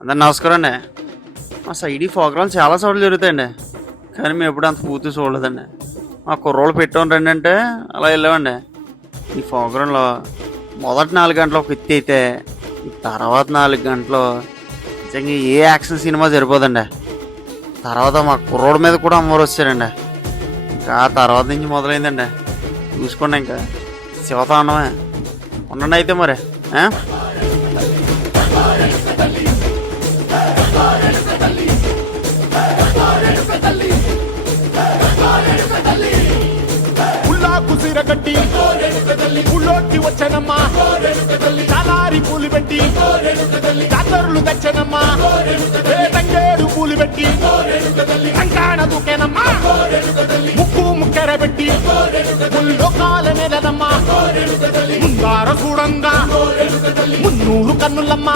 అందరు నమస్కారం అండి మా సైడ్ ఈ చాలా చోట్ల జరుగుతాయండి. కానీ మేము ఎప్పుడు అంత పూర్తి చూడలేదండి. మా కుర్రోళ్ళు పెట్టాం రండి అంటే అలా వెళ్ళామండి. ఈ ప్రోగ్రాంలో మొదటి నాలుగు గంటలు ఒక ఎత్తి అయితే తర్వాత నాలుగు గంటలు నిజంగా ఏ యాక్షన్ సినిమా సరిపోదండి. తర్వాత మా కుర్రోడి మీద కూడా అమ్మవారు వచ్చారండి. ఇంకా ఆ తర్వాత నుంచి మొదలైందండి. చూసుకోండి ఇంకా. శివతాండమే. ఉండండి అయితే మరి ఆ? ఉల్లాకు సిరగట్టి ఉళ్ళోట్టి వచ్చనమ్మా. చాలారి పూలు పెట్టి. జాతరులు తెచ్చనమ్మా. తంగేడు పూలు పెట్టి. కంకాణ దూకేనమ్మా. ముక్కు ముక్కెర పెట్టి. ముల్లోకాల నెలనమ్మా ముందార చూడంగా. మున్నూరు కన్నులమ్మా.